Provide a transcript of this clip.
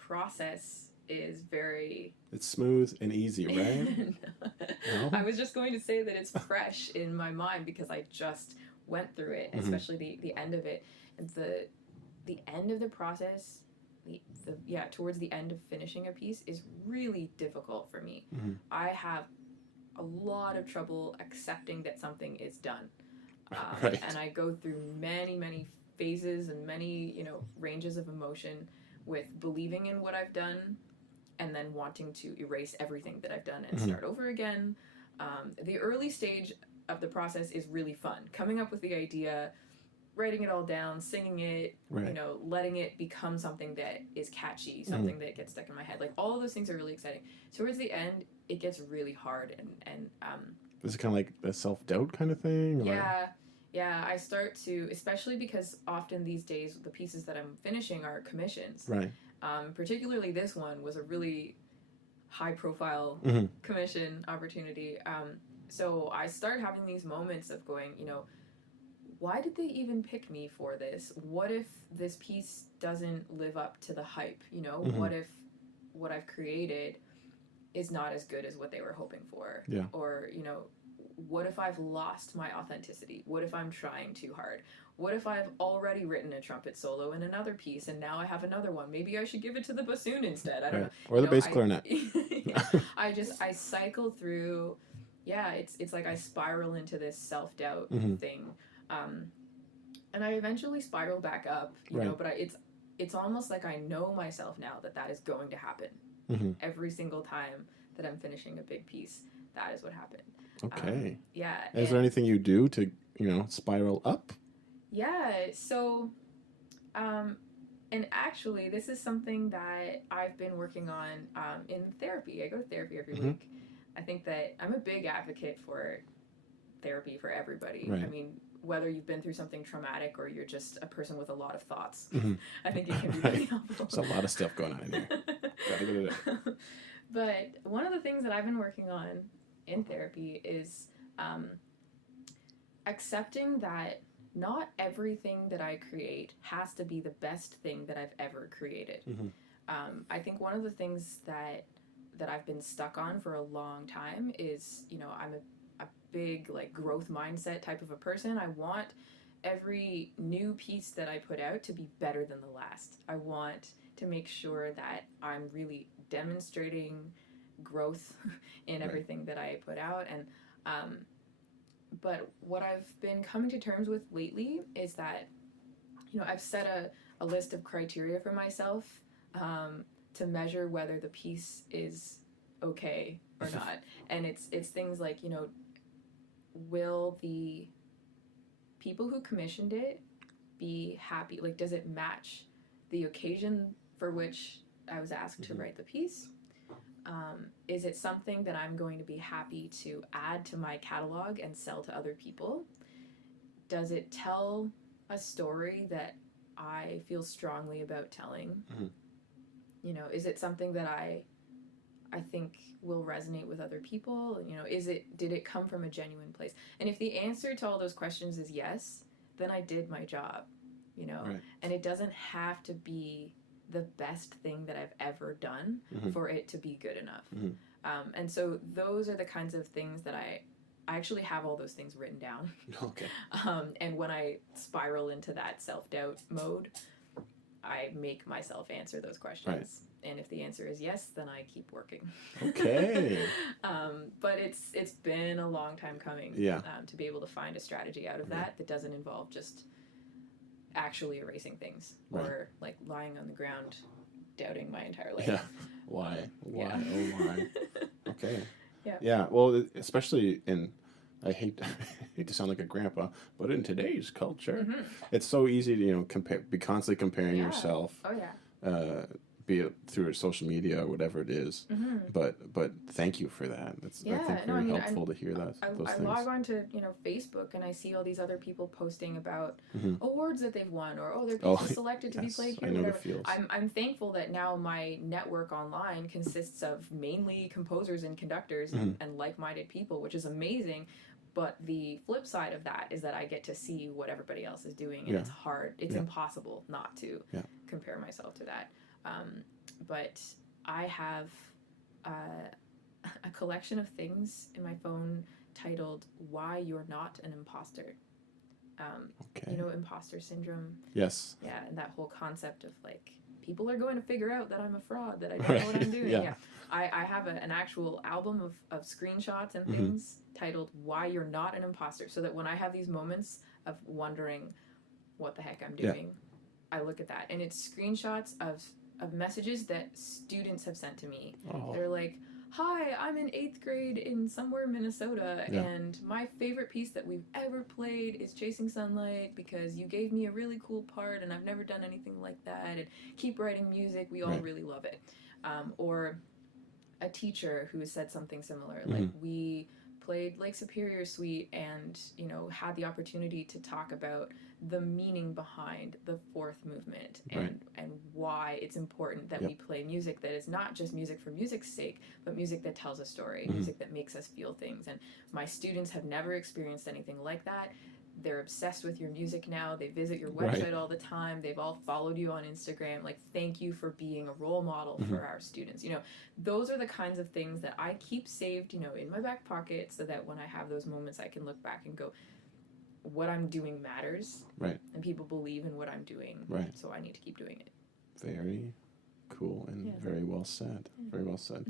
process is very... It's smooth and easy, right? No? I was just going to say that it's fresh in my mind because I just went through it, especially the end of it. And the end of the process, towards the end of finishing a piece is really difficult for me. I have a lot of trouble accepting that something is done. Right. And I go through many phases and many, ranges of emotion with believing in what I've done and then wanting to erase everything that I've done and start over again. The early stage of the process is really fun. Coming up with the idea, writing it all down, singing it, Right. Letting it become something that is catchy, something that gets stuck in my head. Like, all of those things are really exciting. Towards the end, it gets really hard and This is kind of like a self-doubt kind of thing? Or? Yeah, I start to, especially because often these days the pieces that I'm finishing are commissions. Right. Particularly this one was a really high-profile commission opportunity. So I start having these moments of going, why did they even pick me for this? What if this piece doesn't live up to the hype? What if what I've created is not as good as what they were hoping for? Yeah. Or, what if I've lost my authenticity? What if I'm trying too hard? What if I've already written a trumpet solo in another piece and now I have another one? Maybe I should give it to the bassoon instead. I don't know. Or the bass clarinet. I cycle through. Yeah, it's like I spiral into this self-doubt thing. And I eventually spiral back up, but it's almost like I know myself now that is going to happen. Every single time that I'm finishing a big piece, that is what happened. Okay. Yeah. Is there anything you do to, spiral up? Yeah, so, and actually, this is something that I've been working on in therapy. I go to therapy every week. I think that I'm a big advocate for therapy for everybody. Right. I mean, whether you've been through something traumatic or you're just a person with a lot of thoughts, I think it can be really helpful. There's a lot of stuff going on in here. Gotta get it out. But one of the things that I've been working on in therapy is accepting that not everything that I create has to be the best thing that I've ever created. I think one of the things that I've been stuck on for a long time is, I'm a big like growth mindset type of a person. I want every new piece that I put out to be better than the last. I want to make sure that I'm really demonstrating growth in everything that I put out. And but what I've been coming to terms with lately is that, I've set a list of criteria for myself to measure whether the piece is okay or not. And it's things like, will the people who commissioned it be happy? Like, does it match the occasion for which I was asked to write the piece? Is it something that I'm going to be happy to add to my catalog and sell to other people? Does it tell a story that I feel strongly about telling? Is it something that I think will resonate with other people? Did it come from a genuine place? And if the answer to all those questions is yes, then I did my job, Right. And it doesn't have to be the best thing that I've ever done for it to be good enough. And so those are the kinds of things that I actually have all those things written down. Okay. And when I spiral into that self-doubt mode, I make myself answer those questions. Right. And if the answer is yes, then I keep working. Okay. But it's been a long time coming to be able to find a strategy out of that doesn't involve just actually erasing things or like lying on the ground doubting my entire life. Yeah. Why? Oh, why? Okay. Yeah. Yeah. Well, especially I hate to sound like a grandpa, but in today's culture, it's so easy to be constantly comparing yourself. Oh yeah. Be it through social media or whatever it is. But thank you for that. That's I think very helpful to hear those things. I log on to Facebook and I see all these other people posting about awards that they've won or their piece was selected to be played here. I know the feels. I'm thankful that now my network online consists of mainly composers and conductors and like-minded people, which is amazing. But the flip side of that is that I get to see what everybody else is doing, and it's hard. It's impossible not to compare myself to that. but I have a collection of things in my phone titled "Why You're Not an Imposter." Okay. You know, imposter syndrome. Yes. Yeah, and that whole concept of like people are going to figure out that I'm a fraud, that I don't know what I'm doing. Yeah. I have an actual album of screenshots and things titled "Why You're Not an Imposter," so that when I have these moments of wondering what the heck I'm doing, I look at that, and it's screenshots of messages that students have sent to me. Oh. They're like, "Hi, I'm in 8th grade in somewhere Minnesota, and my favorite piece that we've ever played is Chasing Sunlight because you gave me a really cool part and I've never done anything like that, and keep writing music, we all really love it." Or a teacher who said something similar, like, we played Lake Superior Suite and, you know, had the opportunity to talk about the meaning behind the fourth movement and why it's important that we play music that is not just music for music's sake, but music that tells a story, music that makes us feel things. And my students have never experienced anything like that. They're obsessed with your music now. They visit your website all the time. They've all followed you on Instagram. Like, thank you for being a role model for our students. You know, those are the kinds of things that I keep saved, you know, in my back pocket, so that when I have those moments, I can look back and go, what I'm doing matters. Right. And people believe in what I'm doing. Right. So I need to keep doing it. Very cool and very well said. Very well said.